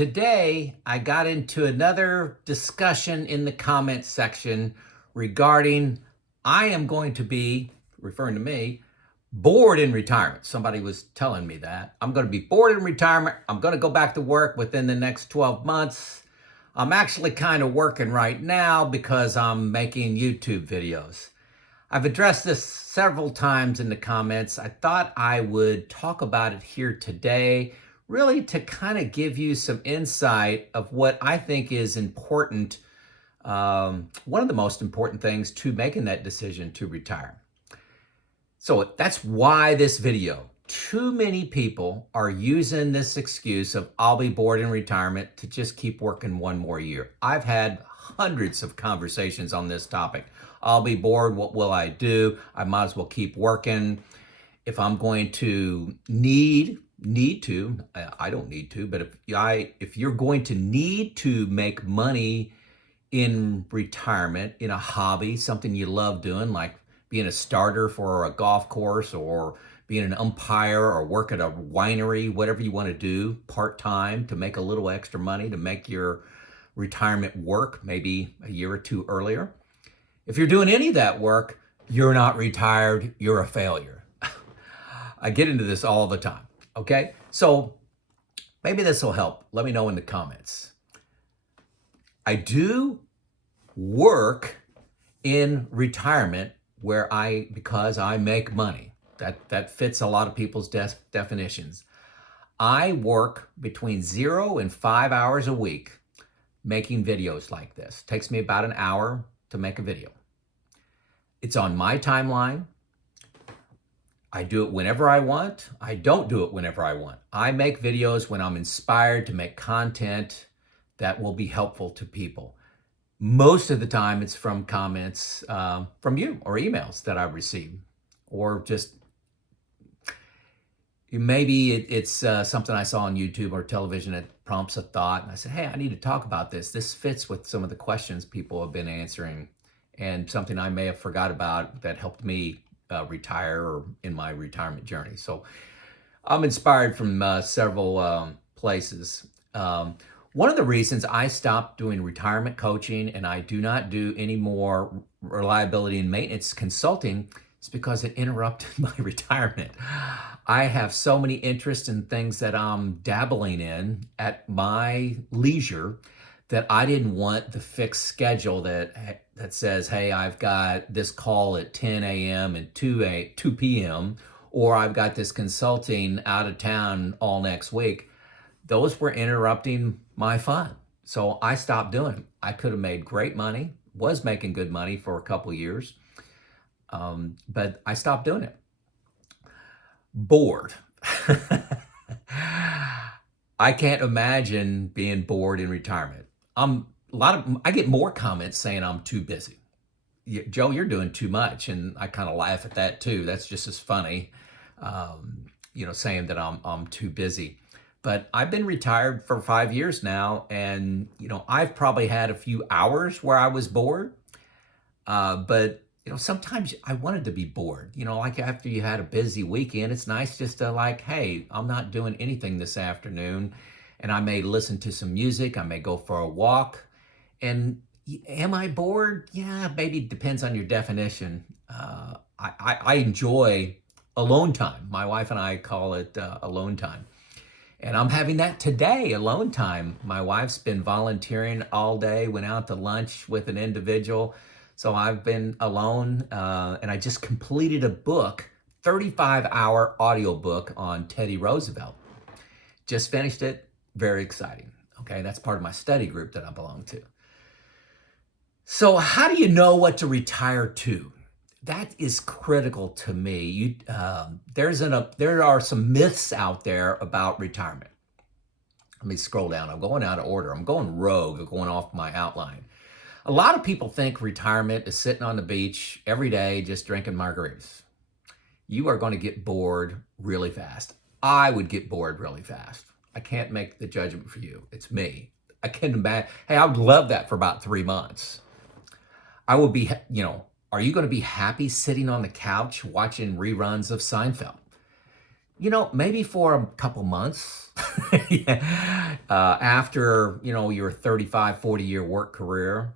Today, I got into another discussion in the comment section regarding I am going to be, referring to me, bored in retirement. Somebody was telling me that. I'm going to be bored in retirement. I'm going to go back to work within the next 12 months. I'm actually kind of working right now because I'm making YouTube videos. I've addressed this several times in the comments. I thought I would talk about it here today, really to kind of give you some insight of what I think is important, one of the most important things to making that decision to retire. So that's why this video. Too many people are using this excuse of I'll be bored in retirement to just keep working one more year. I've had hundreds of conversations on this topic. I'll be bored, what will I do? I might as well keep working. If I'm going to need to, I don't need to, but if you're going to need to make money in retirement, in a hobby, something you love doing, like being a starter for a golf course or being an umpire or work at a winery, whatever you want to do part-time to make a little extra money to make your retirement work maybe a year or two earlier. If you're doing any of that work, you're not retired, you're a failure. I get into this all the time, okay? So maybe this will help. Let me know in the comments. I do work in retirement because I make money. That fits a lot of people's definitions. I work between 0 and 5 hours a week making videos like this. It takes me about an hour to make a video. It's on my timeline. I do it whenever I want. I don't do it whenever I want. I make videos when I'm inspired to make content that will be helpful to people. Most of the time it's from comments from you or emails that I receive, or just maybe it's something I saw on YouTube or television that prompts a thought, and I said, hey, I need to talk about this. This fits with some of the questions people have been answering and something I may have forgot about that helped me retire or in my retirement journey. So I'm inspired from several places. One of the reasons I stopped doing retirement coaching and I do not do any more reliability and maintenance consulting is because it interrupted my retirement. I have so many interests in things that I'm dabbling in at my leisure that I didn't want the fixed schedule that says, hey, I've got this call at 10 a.m. and 2 p.m., or I've got this consulting out of town all next week. Those were interrupting my fun. So I stopped doing them. I could have made great money, was making good money for a couple years, but I stopped doing it. Bored. I can't imagine being bored in retirement. I get more comments saying I'm too busy. Joe, you're doing too much. And I kind of laugh at that too. That's just as funny, saying that I'm too busy. But I've been retired for 5 years now. And, I've probably had a few hours where I was bored. But sometimes I wanted to be bored. Like after you had a busy weekend, it's nice just to hey, I'm not doing anything this afternoon. And I may listen to some music. I may go for a walk. And am I bored? Yeah, maybe depends on your definition. I enjoy alone time. My wife and I call it alone time. And I'm having that today, alone time. My wife's been volunteering all day, went out to lunch with an individual. So I've been alone, and I just completed a book, 35-hour audiobook on Teddy Roosevelt. Just finished it. Very exciting. Okay, that's part of my study group that I belong to. So how do you know what to retire to? That is critical to me. There are some myths out there about retirement. Let me scroll down. I'm going out of order. I'm going rogue, going off my outline. A lot of people think retirement is sitting on the beach every day just drinking margaritas. You are going to get bored really fast. I would get bored really fast. I can't make the judgment for you. It's me. I can imagine. Hey, I would love that for about 3 months. I would be, are you going to be happy sitting on the couch watching reruns of Seinfeld? maybe for a couple months. Yeah. After, your 35, 40-year work career.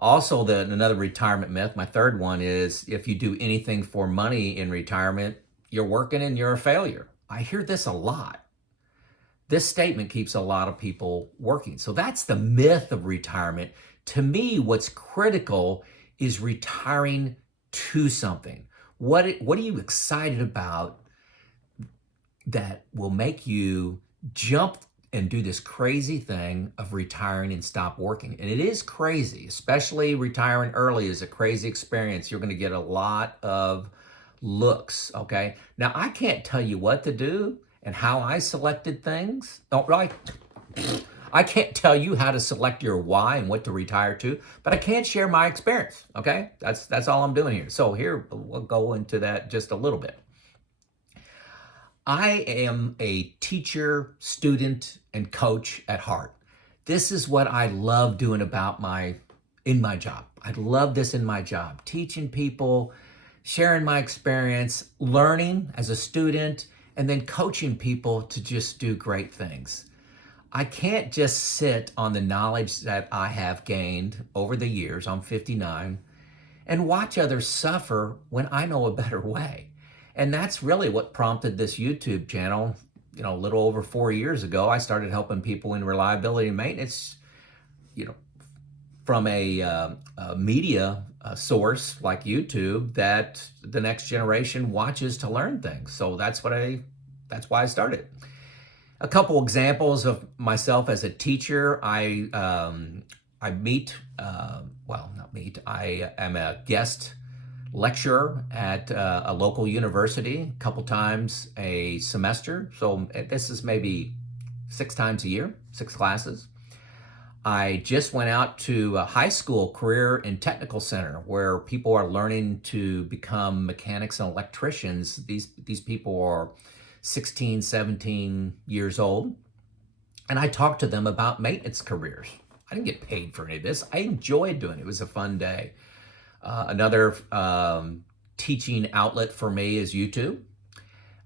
Also, another retirement myth, my third one is if you do anything for money in retirement, you're working and you're a failure. I hear this a lot. This statement keeps a lot of people working. So that's the myth of retirement. To me, what's critical is retiring to something. What are you excited about that will make you jump and do this crazy thing of retiring and stop working? And it is crazy, especially retiring early is a crazy experience. You're going to get a lot of looks, okay? Now, I can't tell you what to do and how I selected things. Oh, right. I can't tell you how to select your why and what to retire to, but I can share my experience, okay? That's all I'm doing here. So here, we'll go into that just a little bit. I am a teacher, student, and coach at heart. This is what I love doing in my job. I love this in my job, teaching people, sharing my experience, learning as a student, and then coaching people to just do great things. I can't just sit on the knowledge that I have gained over the years, I'm 59, and watch others suffer when I know a better way. And that's really what prompted this YouTube channel. A little over 4 years ago, I started helping people in reliability and maintenance, from a media source like YouTube that the next generation watches to learn things. So that's why I started. A couple examples of myself as a teacher. I am a guest lecturer at a local university a couple times a semester. So this is maybe 6 times a year, 6 classes. I just went out to a high school career and technical center where people are learning to become mechanics and electricians. These people are 16, 17 years old. And I talked to them about maintenance careers. I didn't get paid for any of this. I enjoyed doing it. It was a fun day. Another teaching outlet for me is YouTube.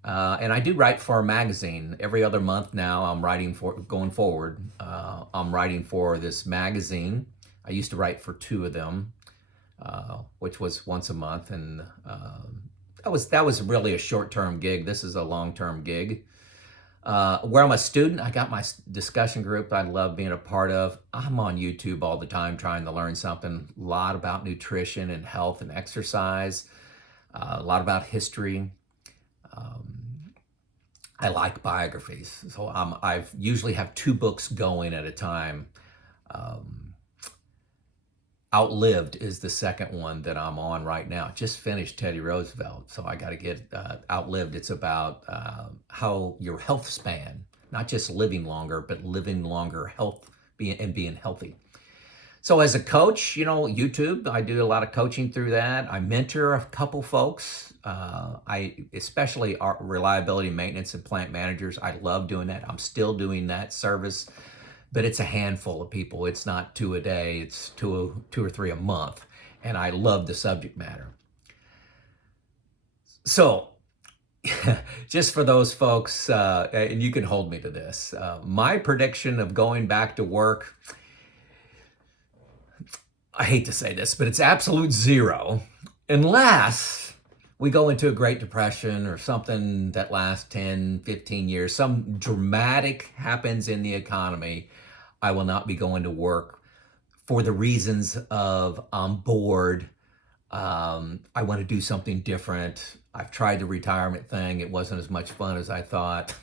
And I do write for a magazine. Every other month now, I'm writing going forward. I'm writing for this magazine. I used to write for 2 of them, which was once a month. And that was really a short-term gig. This is a long-term gig. Where I'm a student, I got my discussion group I love being a part of. I'm on YouTube all the time trying to learn something, a lot about nutrition and health and exercise, a lot about history. I like biographies, so I usually have 2 books going at a time. Outlived is the second one that I'm on right now. Just finished Teddy Roosevelt, so I got to get Outlived. It's about how your health span, not just living longer, but living longer, being healthy. So as a coach, YouTube, I do a lot of coaching through that. I mentor a couple folks. Especially our reliability, maintenance, and plant managers. I love doing that. I'm still doing that service, but it's a handful of people. It's not 2 a day. It's 2 or 3 a month. And I love the subject matter. So just for those folks, and you can hold me to this, my prediction of going back to work, I hate to say this, but it's absolute 0, unless we go into a Great Depression or something that lasts 10, 15 years, some dramatic happens in the economy. I will not be going to work for the reasons of I'm bored. I want to do something different. I've tried the retirement thing. It wasn't as much fun as I thought.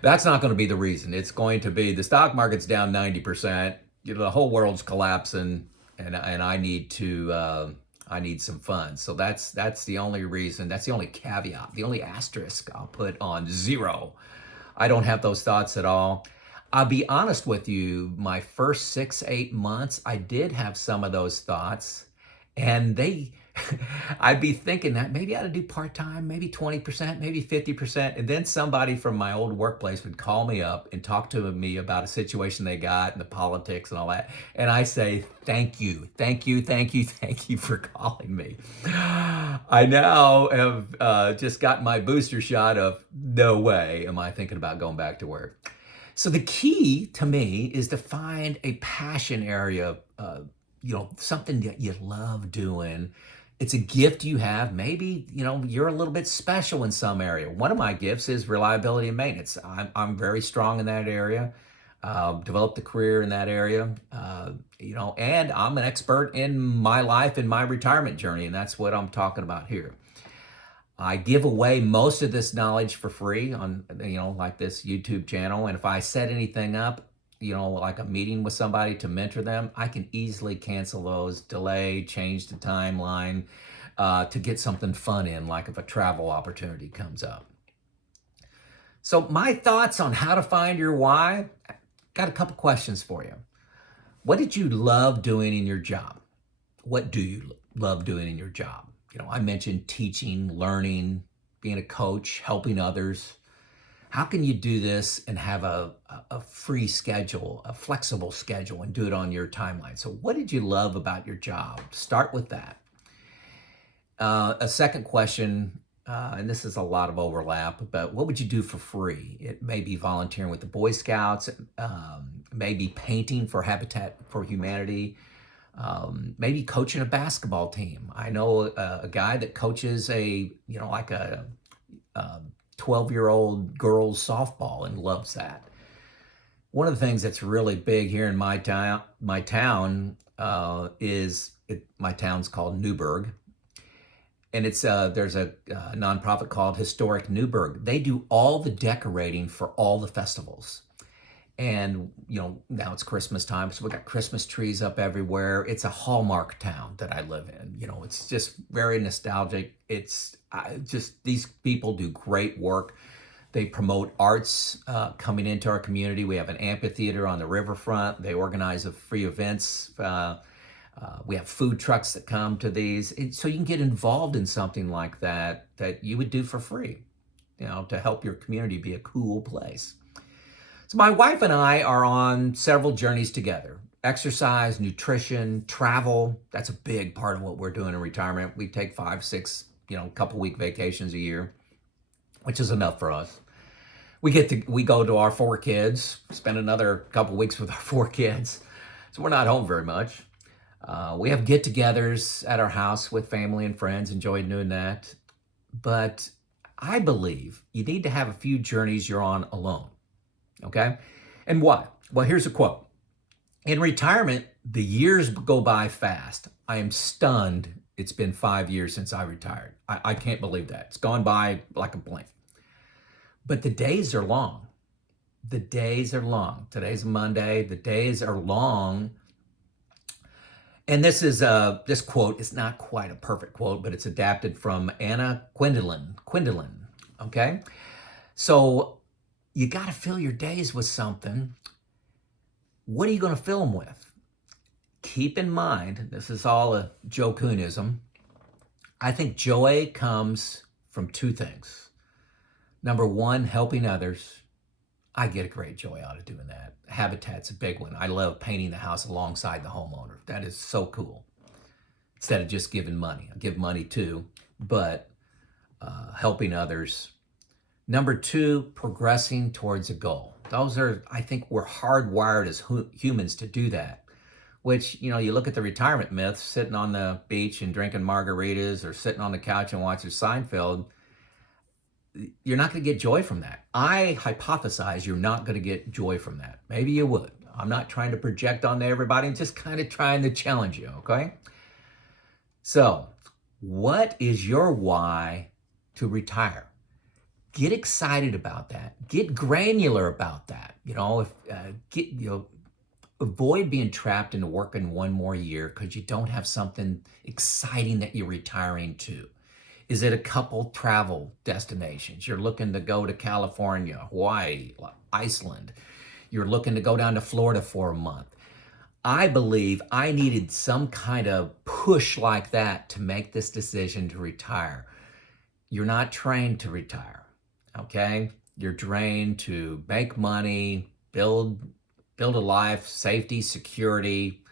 That's not going to be the reason. It's going to be the stock market's down 90%. The whole world's collapsing, and I need some fun. So that's the only reason. That's the only caveat. The only asterisk I'll put on 0. I don't have those thoughts at all. I'll be honest with you, my first 6, 8 months, I did have some of those thoughts, and they I'd be thinking that maybe I ought to do part-time, maybe 20%, maybe 50%. And then somebody from my old workplace would call me up and talk to me about a situation they got and the politics and all that. And I say, thank you, thank you, thank you, thank you for calling me. I now have just got my booster shot of no way am I thinking about going back to work. So the key to me is to find a passion area, something that you love doing. It's a gift you have. Maybe, you're a little bit special in some area. One of my gifts is reliability and maintenance. I'm very strong in that area. Developed a career in that area, and I'm an expert in my life and my retirement journey, and that's what I'm talking about here. I give away most of this knowledge for free on, like this YouTube channel. And if I set anything up, like a meeting with somebody to mentor them, I can easily cancel those, delay, change the timeline to get something fun in, like if a travel opportunity comes up. So my thoughts on how to find your why, got a couple questions for you. What did you love doing in your job? What do you love doing in your job? I mentioned teaching, learning, being a coach, helping others. How can you do this and have a free schedule, a flexible schedule, and do it on your timeline? So what did you love about your job? Start with that. A second question, and this is a lot of overlap, but what would you do for free? It may be volunteering with the Boy Scouts, maybe painting for Habitat for Humanity, maybe coaching a basketball team. I know a guy that coaches a 12-year-old girls softball and loves that. One of the things that's really big here in my town my town's called Newburgh. And it's there's a nonprofit called Historic Newburgh. They do all the decorating for all the festivals. And, now it's Christmas time, so we got Christmas trees up everywhere. It's a Hallmark town that I live in. It's just very nostalgic. These people do great work. They promote arts coming into our community. We have an amphitheater on the riverfront. They organize free events. We have food trucks that come to these. So you can get involved in something like that you would do for free, to help your community be a cool place. So my wife and I are on several journeys together. Exercise, nutrition, travel. That's a big part of what we're doing in retirement. We take 5, 6, couple week vacations a year, which is enough for us. We go to our 4 kids, spend another couple weeks with our 4 kids. So we're not home very much. We have get-togethers at our house with family and friends, enjoy doing that. But I believe you need to have a few journeys you're on alone. Okay? And why? Well, here's a quote. In retirement, the years go by fast. I am stunned it's been 5 years since I retired. I can't believe that. It's gone by like a blink. But the days are long. The days are long. Today's Monday. The days are long. And this quote is not quite a perfect quote, but it's adapted from Anna Quindlen. Okay? So you got to fill your days with something. What are you going to fill them with? Keep in mind, this is all a Joe Coonism. I think joy comes from 2 things. Number 1, helping others. I get a great joy out of doing that. Habitat's a big one. I love painting the house alongside the homeowner. That is so cool. Instead of just giving money. I give money too, but helping others. Number 2, progressing towards a goal. I think we're hardwired as humans to do that. Which, you look at the retirement myth, sitting on the beach and drinking margaritas or sitting on the couch and watching Seinfeld, you're not going to get joy from that. I hypothesize you're not going to get joy from that. Maybe you would. I'm not trying to project onto everybody. I'm just kind of trying to challenge you, okay? So, what is your why to retire? Get excited about that. Get granular about that. Avoid being trapped into working one more year because you don't have something exciting that you're retiring to. Is it a couple travel destinations? You're looking to go to California, Hawaii, Iceland. You're looking to go down to Florida for a month. I believe I needed some kind of push like that to make this decision to retire. You're not trained to retire, okay? You're trained to make money, build a life, safety, security.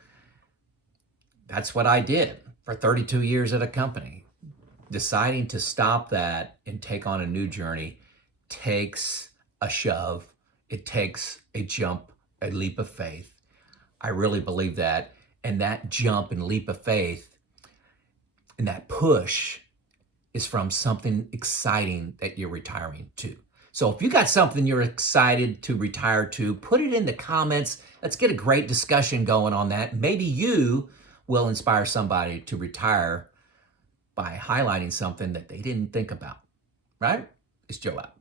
That's what I did for 32 years at a company. Deciding to stop that and take on a new journey takes a shove. It takes a jump, a leap of faith. I really believe that. And that jump and leap of faith and that push is from something exciting that you're retiring to. So if you got something you're excited to retire to, put it in the comments. Let's get a great discussion going on that. Maybe you will inspire somebody to retire by highlighting something that they didn't think about, right? It's Joe out.